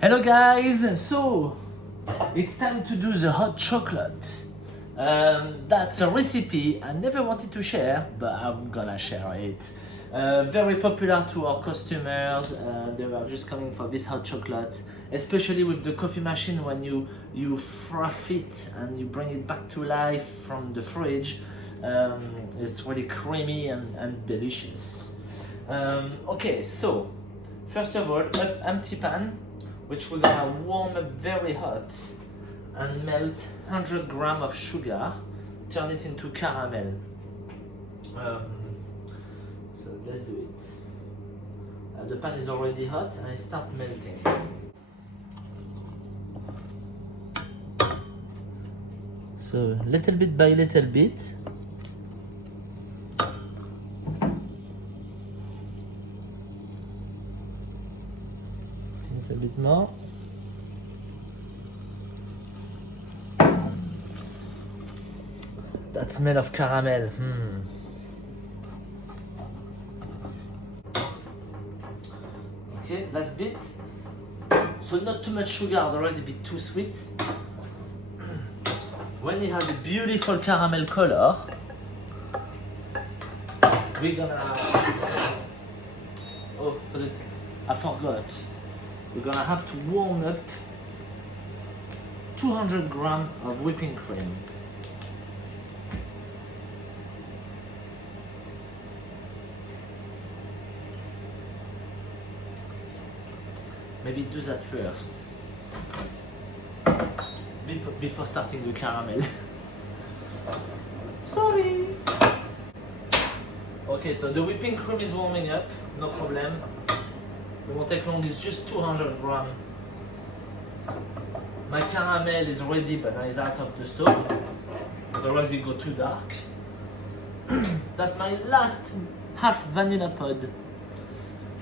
Hello guys, so it's time to do the hot chocolate. That's a recipe I never wanted to share, but I'm gonna share it. Very popular to our customers. They were just coming for this hot chocolate, especially with the coffee machine when you froth it and you bring it back to life from the fridge. It's really creamy and delicious. Okay, so first of all, an empty pan, which we're gonna warm up very hot and melt 100 grams of sugar, turn it into caramel. So let's do it. The pan is already hot and it starts melting. So little bit by little bit. A bit more. That smell of caramel. Okay, last bit. So not too much sugar, otherwise it'd be too sweet. When it has a beautiful caramel color, we're gonna. Oh, I forgot. We're gonna have to warm up 200 grams of whipping cream. Maybe do that first, before starting the caramel. Sorry! Okay, so the whipping cream is warming up, no problem. It won't take long, it's just 200 grams. My caramel is ready, but now it's out of the stove. Otherwise it go too dark. That's my last half vanilla pod,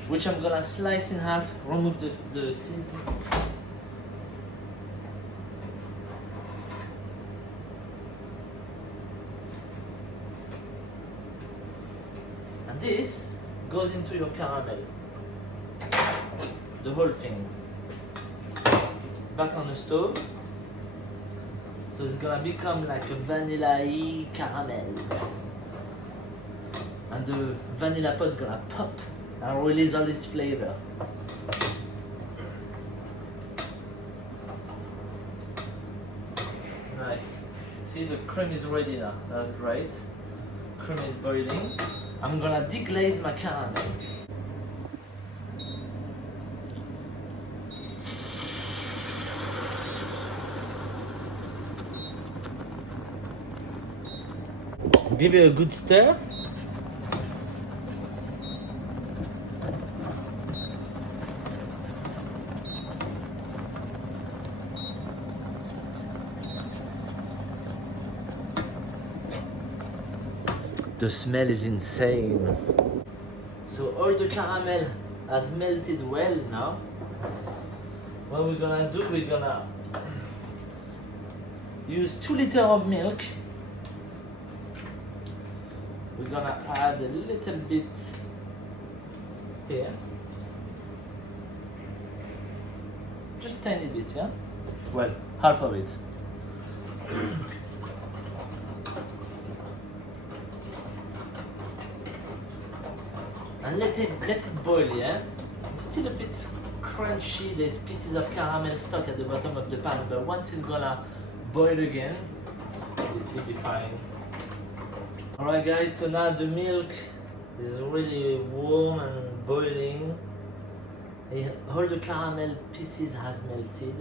which I'm gonna slice in half, remove the seeds. And this goes into your caramel. The whole thing. Back on the stove. So it's gonna become like a vanilla-y caramel. And the vanilla pod's gonna pop and release all this flavor. Nice. See, the cream is ready now. That's great. Cream is boiling. I'm gonna deglaze my caramel. Give it a good stir. The smell is insane. So all the caramel has melted well now. What we're gonna do, we're gonna use 2 liters of milk. We're gonna add a little bit here. Just tiny bit, yeah? Well, half of it. And let it boil, yeah? It's still a bit crunchy, there's pieces of caramel stuck at the bottom of the pan, but once it's gonna boil again, it will be fine. Alright guys, so now the milk is really warm and boiling. All the caramel pieces has melted.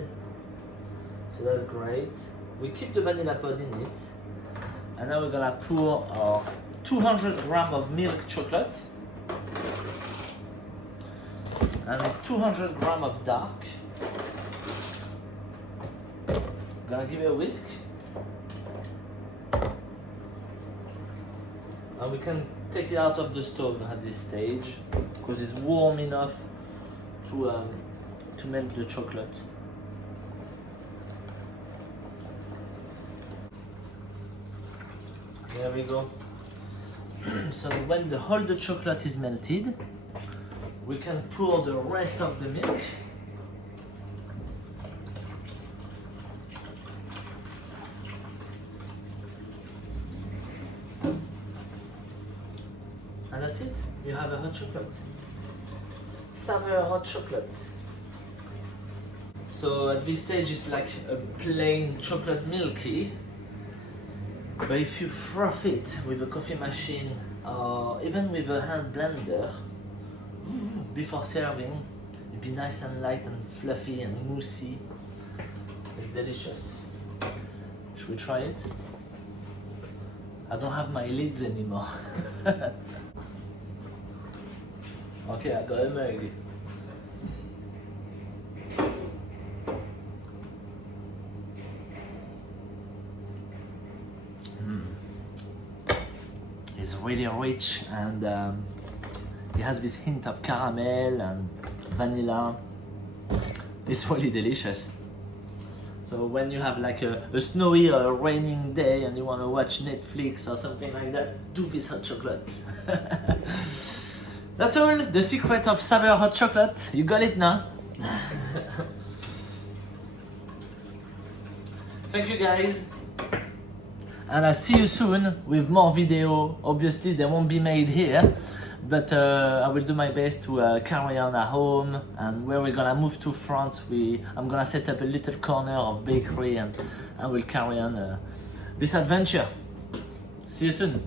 So that's great. We keep the vanilla pod in it. And now we're gonna pour our 200 grams of milk chocolate. And 200 grams of dark. Gonna give it a whisk. And we can take it out of the stove at this stage because it's warm enough to melt the chocolate. There we go. So when all the chocolate is melted, we can pour the rest of the milk that's it. You have a hot chocolate. Savor hot chocolate. So at this stage it's like a plain chocolate milky, but if you froth it with a coffee machine or even with a hand blender before serving, it'll be nice and light and fluffy and moussey. It's delicious. Should we try it? I don't have my lids anymore. Okay, I got a mug. It's really rich and it has this hint of caramel and vanilla. It's really delicious. So when you have like a snowy or a raining day and you want to watch Netflix or something like that, do this hot chocolate. That's all, the secret of Savor hot chocolate. You got it now. Thank you guys. And I'll see you soon with more video. Obviously they won't be made here, but I will do my best to carry on at home. And where we're gonna move to France, I'm gonna set up a little corner of bakery and I will carry on this adventure. See you soon.